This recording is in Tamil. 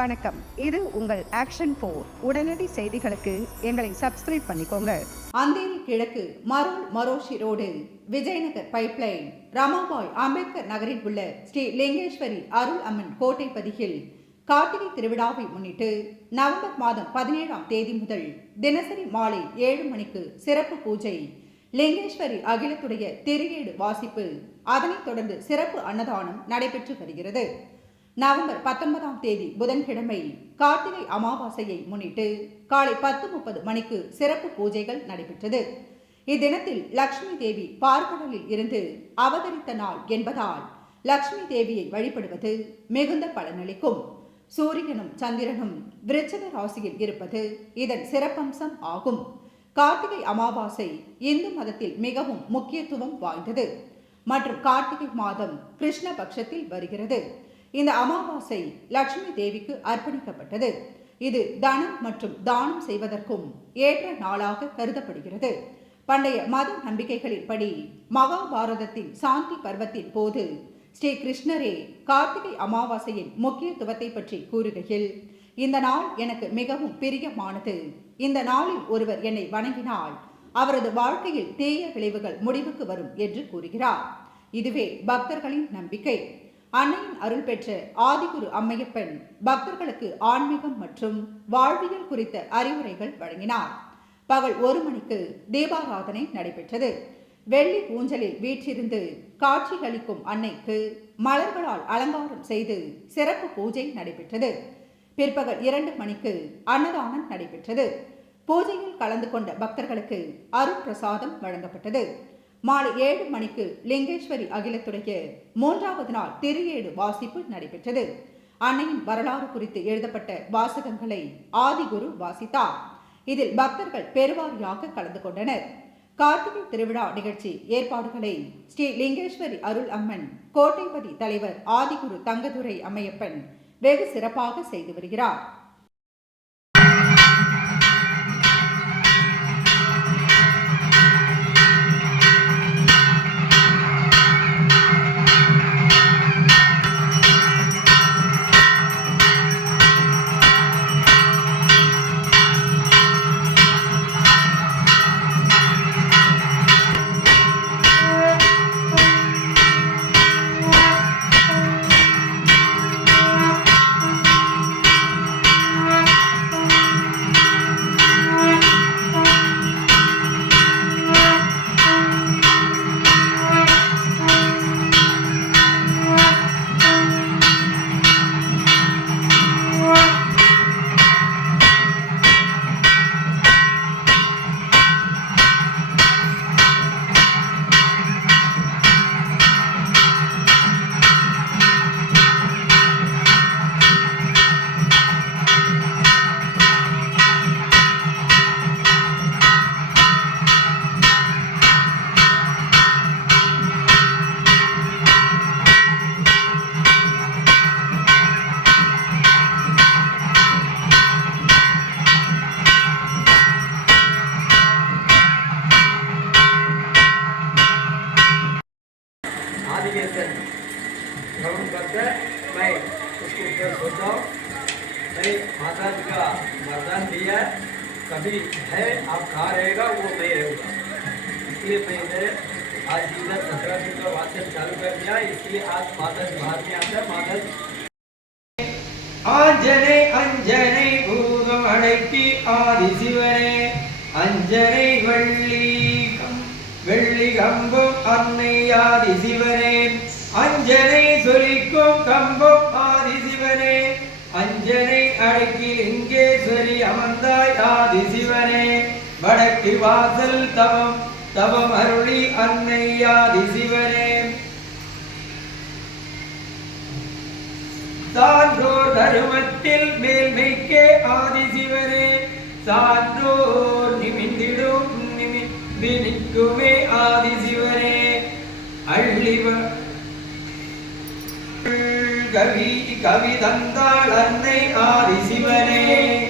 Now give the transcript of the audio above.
வணக்கம். இது உங்கள் ஆக்ஷன் போர் உடனடி செய்திகளுக்கு எங்களை சப்ஸ்கிரைப் பண்ணிக்கோங்க. அந்தேரி கிழக்கு மருள் மரோஷி ரோடு விஜயநகர் பைப்லைன் ரமாபாய் அம்பேத்கர் நகரில் உள்ள ஸ்ரீ லிங்கேஸ்வரி அருள் அம்மன் கோட்டை பதிகில் கார்த்திகை திருவிழாவை முன்னிட்டு நவம்பர் மாதம் பதினேழாம் தேதி முதல் தினசரி மாலை ஏழு மணிக்கு சிறப்பு பூஜை லிங்கேஸ்வரி அகிலத்துடைய திரியேடு வாசிப்பு அதனைத் தொடர்ந்து சிறப்பு அன்னதானம் நடைபெற்று வருகிறது. நவம்பர் பத்தொன்பதாம் தேதி புதன்கிழமை கார்த்திகை அமாவாசையை முன்னிட்டு காலை பத்து முப்பது மணிக்கு சிறப்பு பூஜைகள் நடைபெற்றது. இத்தினத்தில் லக்ஷ்மி தேவி பார்க்கடலில் இருந்து அவதரித்த நாள் என்பதால் லக்ஷ்மி தேவியை வழிபடுவது மிகுந்த பலனளிக்கும். சூரியனும் சந்திரனும் விருச்சக ராசியில் இருப்பது இதன் சிறப்பம்சம் ஆகும். கார்த்திகை அமாவாசை இந்து மதத்தில் மிகவும் முக்கியத்துவம் வாய்ந்தது. மற்றும் கார்த்திகை மாதம் கிருஷ்ண பட்சத்தில் வருகிறது. இந்த அமாவாசை லட்சுமி தேவிக்கு அர்ப்பணிக்கப்பட்டது. இது தனம் மற்றும் தானம் செய்வதற்கும் ஏற்ற நாளாக கருதப்படுகிறது. பண்டைய மத நம்பிக்கைகளின்படி மகாபாரதத்தின் சாந்தி பர்வத்தின் போது ஸ்ரீ கிருஷ்ணரே கார்த்திகை அமாவாசையின் முக்கியத்துவத்தை பற்றி கூறுகையில் இந்த நாள் எனக்கு மிகவும் பிரியமானது. இந்த நாளில் ஒருவர் என்னை வணங்கினால் அவரது வாழ்க்கையில் தீய விளைவுகள் முடிவுக்கு வரும் என்று கூறுகிறார். இதுவே பக்தர்களின் நம்பிக்கை. அன்னையின் அருள் பெற்ற ஆதிகுரு அம்மையப்பன் பக்தர்களுக்கு ஆன்மீகம் மற்றும் வாழ்வியல் குறித்த அறிவுரைகள் வழங்கினார். பகல் ஒரு மணிக்கு தீபாராதனை நடைபெற்றது. வெள்ளி ஊஞ்சலில் வீற்றிருந்து காட்சியளிக்கும் அன்னைக்கு மலர்களால் அலங்காரம் செய்து சிறப்பு பூஜை நடைபெற்றது. பிற்பகல் இரண்டு மணிக்கு அன்னதானம் நடைபெற்றது. பூஜையில் கலந்து கொண்ட பக்தர்களுக்கு அருள் பிரசாதம் வழங்கப்பட்டது. மாலை ஏழு மணிக்கு லிங்கேஸ்வரி அகிலத்துடைய மூன்றாவது நாள் திரியேடு வாசிப்பு நடைபெற்றது. அன்னையின் வரலாறு குறித்து எழுதப்பட்ட வாசகங்களை ஆதிகுரு வாசித்தார். இதில் பக்தர்கள் பெருவாரியாக கலந்து கொண்டனர். கார்த்திகை திருவிழா நிகழ்ச்சி ஏற்பாடுகளை ஸ்ரீ லிங்கேஸ்வரி அருள் அம்மன் கோட்டைபதி தலைவர் ஆதிகுரு தங்கதுரை அம்மையப்பன் வெகு சிறப்பாக செய்து வருகிறார். पाए उसके ऊपर सोचो नहीं माता जी का वरदान दिया कभी है, आप कहाँ रहेगा, वो नहीं रहेगा। इसलिए तो मैंने आज जीवन सत्रह दिन का वाचन चालू कर दिया इसलिए आज माता जी बाहर में आता। माता जी अंजने अंजने भूगमणैक्की आदि शिवने वल्ली വെള്ളികം अन्ने आदि ശിവനെ अंजने வாசல் தவம் தவம் அருளி அன்னையாதி சிவனே. சான்றோர் தருமத்தில் மேல்மைக்கே ஆதி சிவனே. சான்றோர் நிமிந்திடும் நிமிந்து ஆதி சிவனே. அள்ளிவ கவி கவி தந்தாள் அன்னை ஆதி சிவனே.